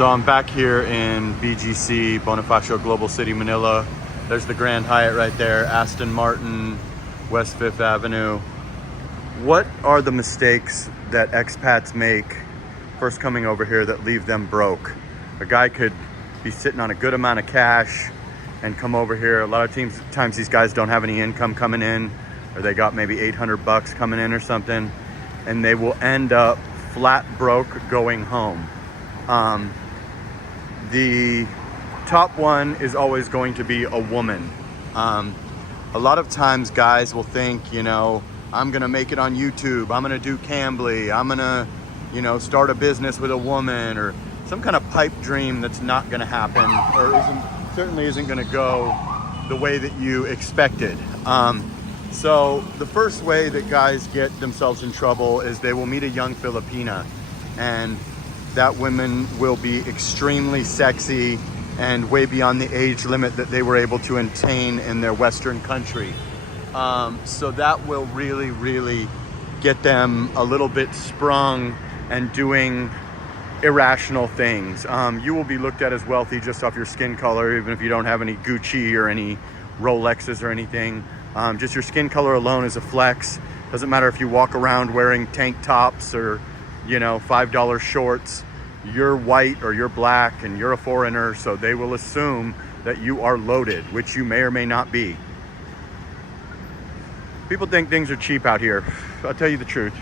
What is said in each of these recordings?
So I'm back here in BGC, Bonifacio Global City, Manila. There's the Grand Hyatt right there, Aston Martin, West 5th Avenue. What are the mistakes that expats make first coming over here that leave them broke? A guy could be sitting on a good amount of cash and come over here. A lot of times these guys don't have any income coming in, or they got maybe 800 bucks coming in or something, and they will end up flat broke going home. The top one is always going to be a woman. A lot of times guys will think, I'm gonna make it on YouTube, I'm gonna do Cambly, I'm gonna, start a business with a woman, or some kind of pipe dream that's not gonna happen, or certainly isn't gonna go the way that you expected. So the first way that guys get themselves in trouble is they will meet a young Filipina, and that woman will be extremely sexy and way beyond the age limit that they were able to attain in their Western country. So that will really, really get them a little bit sprung and doing irrational things. You will be looked at as wealthy just off your skin color, even if you don't have any Gucci or any Rolexes or anything. Just your skin color alone is a flex. Doesn't matter if you walk around wearing tank tops or $5 shorts. You're white or you're black and you're a foreigner, so they will assume that you are loaded, which you may or may not be. People think things are cheap out here. I'll tell you the truth.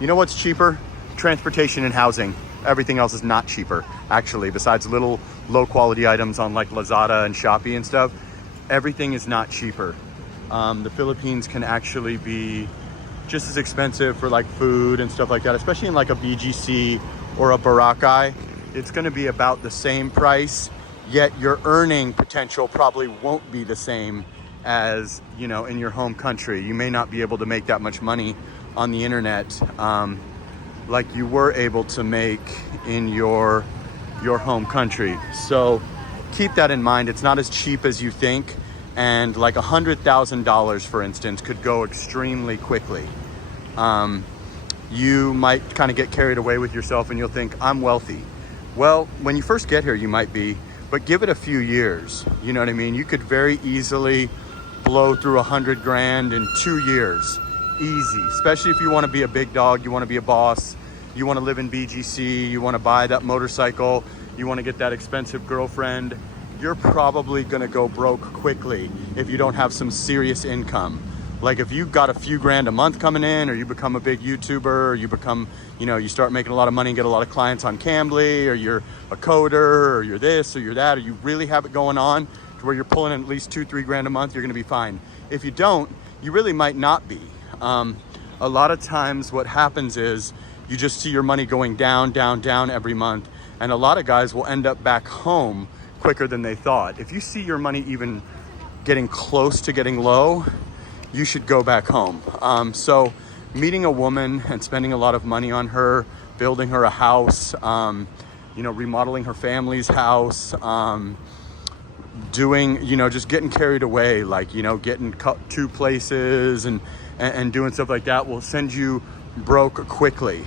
You know what's cheaper? Transportation and housing. Everything else is not cheaper, actually, besides little low quality items on like Lazada and Shopee and stuff. Everything is not cheaper. The Philippines can actually be just as expensive for like food and stuff like that, especially in like a BGC or a Boracay. It's going to be about the same price, yet your earning potential probably won't be the same as in your home country. You may not be able to make that much money on the internet like you were able to make in your home country. So keep that in mind. It's not as cheap as you think. And like $100,000, for instance, could go extremely quickly. You might kind of get carried away with yourself and you'll think, I'm wealthy. Well, when you first get here, you might be, but give it a few years. You know what I mean? You could very easily blow through 100 grand in 2 years. Easy, especially if you want to be a big dog, you want to be a boss, you want to live in BGC, you want to buy that motorcycle, you want to get that expensive girlfriend. You're probably gonna go broke quickly if you don't have some serious income. Like if you got a few grand a month coming in, or you become a big YouTuber, or you become, you start making a lot of money and get a lot of clients on Cambly, or you're a coder, or you're this, or you're that, or you really have it going on to where you're pulling in at least 2-3 grand a month, you're gonna be fine. If you don't, you really might not be. A lot of times what happens is you just see your money going down, down, down every month, and a lot of guys will end up back home quicker than they thought. If you see your money even getting close to getting low, you should go back home. So meeting a woman and spending a lot of money on her, building her a house, remodeling her family's house, doing, just getting carried away, like, getting two places and doing stuff like that will send you broke quickly.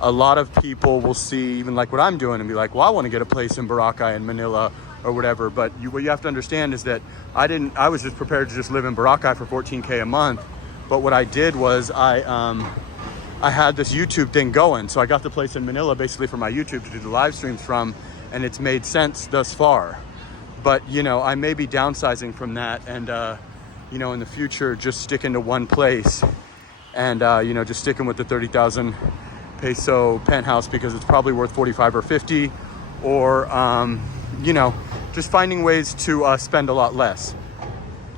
A lot of people will see even like what I'm doing and be like, well, I want to get a place in Boracay in Manila or whatever. But what you have to understand is that I was just prepared to just live in Boracay for 14K a month. But what I did was I had this YouTube thing going. So I got the place in Manila basically for my YouTube to do the live streams from, and it's made sense thus far. But, I may be downsizing from that and, in the future, just sticking to one place and, just sticking with the 30,000 peso penthouse because it's probably worth 45 or 50, or just finding ways to spend a lot less.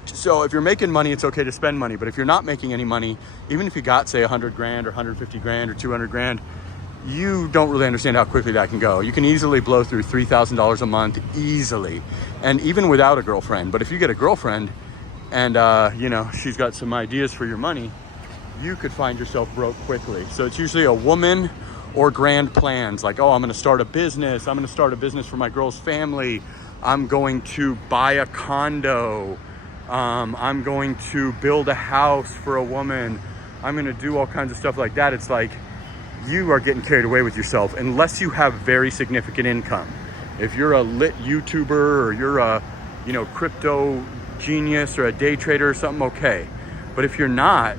So if you're making money, it's okay to spend money, but if you're not making any money, even if you got say 100 grand or 150 grand or 200 grand, you don't really understand how quickly that can go. You can easily blow through $3,000 a month easily, and even without a girlfriend. But if you get a girlfriend and she's got some ideas for your money, you could find yourself broke quickly. So it's usually a woman or grand plans like, oh, I'm gonna start a business. I'm gonna start a business for my girl's family. I'm going to buy a condo. I'm going to build a house for a woman. I'm gonna do all kinds of stuff like that. It's like, you are getting carried away with yourself unless you have very significant income. If you're a lit YouTuber or you're a, crypto genius or a day trader or something, okay. But if you're not,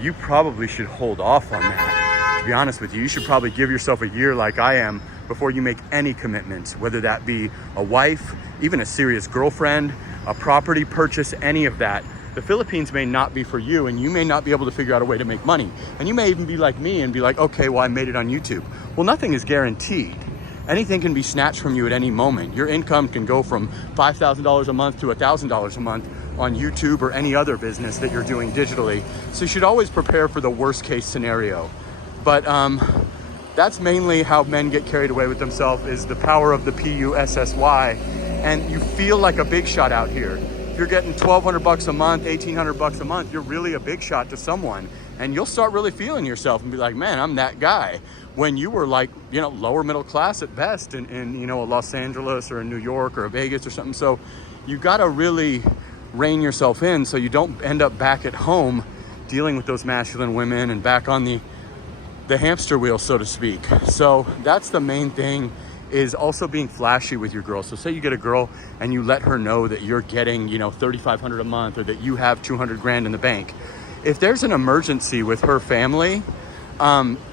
you probably should hold off on that. To be honest with you, you should probably give yourself a year like I am before you make any commitments, whether that be a wife, even a serious girlfriend, a property purchase, any of that. The Philippines may not be for you, and you may not be able to figure out a way to make money. And you may even be like me and be like, okay, well, I made it on YouTube. Well, nothing is guaranteed. Anything can be snatched from you at any moment. Your income can go from $5,000 a month to $1,000 a month on YouTube or any other business that you're doing digitally. So you should always prepare for the worst case scenario. But that's mainly how men get carried away with themselves, is the power of the PUSSY. And you feel like a big shot out here. If you're getting $1,200 a month, $1,800 a month, you're really a big shot to someone. And you'll start really feeling yourself and be like, man, I'm that guy. When you were like, lower middle class at best in a Los Angeles or a New York or a Vegas or something. So you got to really rein yourself in so you don't end up back at home dealing with those masculine women and back on the hamster wheel, so to speak. So that's the main thing, is also being flashy with your girl. So say you get a girl and you let her know that you're getting, $3,500 a month, or that you have 200 grand in the bank. If there's an emergency with her family,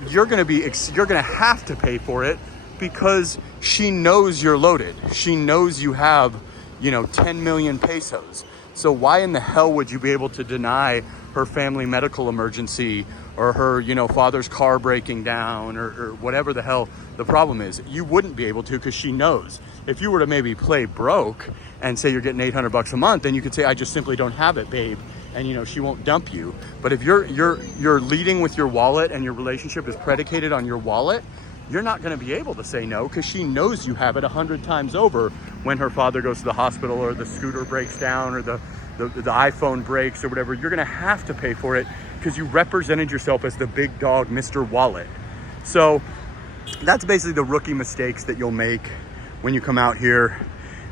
you're gonna have to pay for it, because she knows you're loaded. She knows you have, 10 million pesos. So why in the hell would you be able to deny her family medical emergency, or her, father's car breaking down, or whatever the hell the problem is? You wouldn't be able to, because she knows. If you were to maybe play broke and say you're getting $800 a month, then you could say, I just simply don't have it, babe. And she won't dump you. But if you're leading with your wallet and your relationship is predicated on your wallet, you're not going to be able to say no, because she knows you have it 100 times over when her father goes to the hospital, or the scooter breaks down, or the iPhone breaks, or whatever. You're going to have to pay for it, because you represented yourself as the big dog, Mr. Wallet. So that's basically the rookie mistakes that you'll make when you come out here.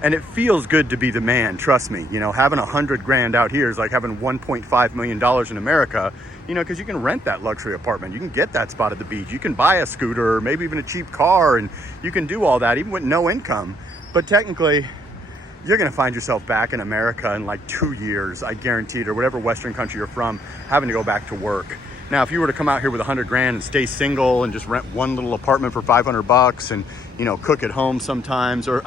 And it feels good to be the man, trust me. Having 100 grand out here is like having $1.5 million in America, because you can rent that luxury apartment. You can get that spot at the beach. You can buy a scooter, or maybe even a cheap car, and you can do all that even with no income. But technically, you're gonna find yourself back in America in like 2 years, I guarantee it, or whatever Western country you're from, having to go back to work. Now, if you were to come out here with 100 grand and stay single and just rent one little apartment for $500 and, cook at home sometimes, or,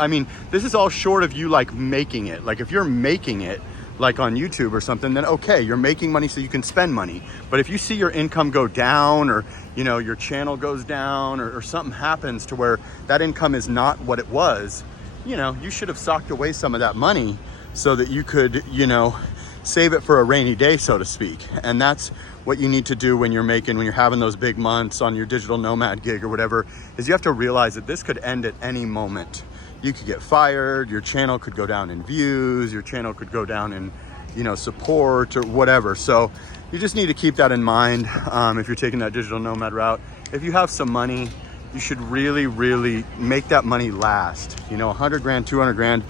this is all short of you like making it. Like if you're making it like on YouTube or something, then okay, you're making money so you can spend money. But if you see your income go down, or, your channel goes down, or something happens to where that income is not what it was, you should have socked away some of that money so that you could, save it for a rainy day, so to speak. And that's what you need to do when you're having those big months on your digital nomad gig or whatever, is you have to realize that this could end at any moment. You could get fired, your channel could go down in views, your channel could go down in, support or whatever. So you just need to keep that in mind if you're taking that digital nomad route. If you have some money, you should really, really make that money last. 100 grand, 200 grand,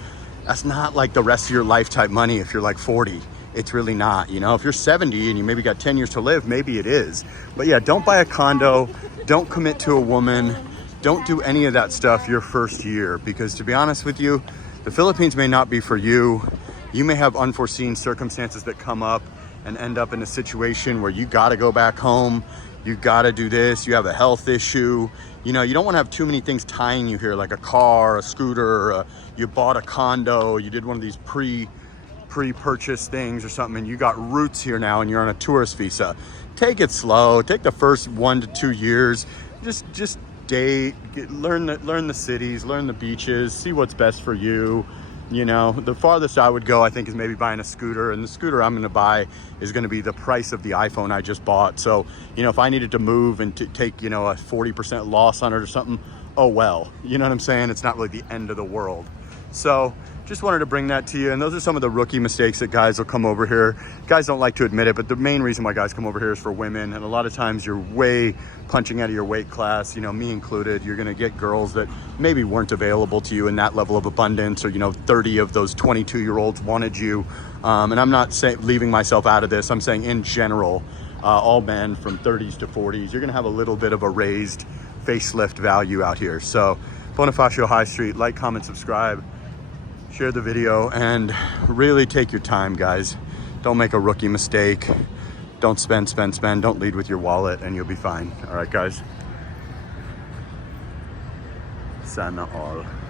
that's not like the rest of your life type money if you're like 40. It's really not. If you're 70 and you maybe got 10 years to live, maybe it is. But yeah, don't buy a condo, don't commit to a woman, don't do any of that stuff your first year, because to be honest with you, the Philippines may not be for you. You may have unforeseen circumstances that come up and end up in a situation where you got to go back home. You got to do this. You have a health issue. You don't want to have too many things tying you here, like a car, a scooter, you bought a condo, you did one of these pre-purchase things or something, and you got roots here now and you're on a tourist visa. Take it slow. Take the first 1 to 2 years. Just date, learn the cities, learn the beaches, see what's best for you. The farthest I would go, I think, is maybe buying a scooter, and the scooter I'm going to buy is going to be the price of the iPhone I just bought. So, if I needed to move and to take, a 40% loss on it or something, oh well, you know what I'm saying? It's not really the end of the world. So just wanted to bring that to you. And those are some of the rookie mistakes that guys will come over here. Guys don't like to admit it, but the main reason why guys come over here is for women. And a lot of times you're way punching out of your weight class, me included. You're going to get girls that maybe weren't available to you in that level of abundance, or, 30 of those 22-year-olds wanted you. And I'm not leaving myself out of this. I'm saying in general, all men from 30s to 40s. You're gonna have a little bit of a raised facelift value out here. So Bonifacio High Street, like, comment, subscribe, share the video, and really take your time, guys. Don't make a rookie mistake. Don't spend. Don't lead with your wallet, and you'll be fine. All right, guys. Sana all.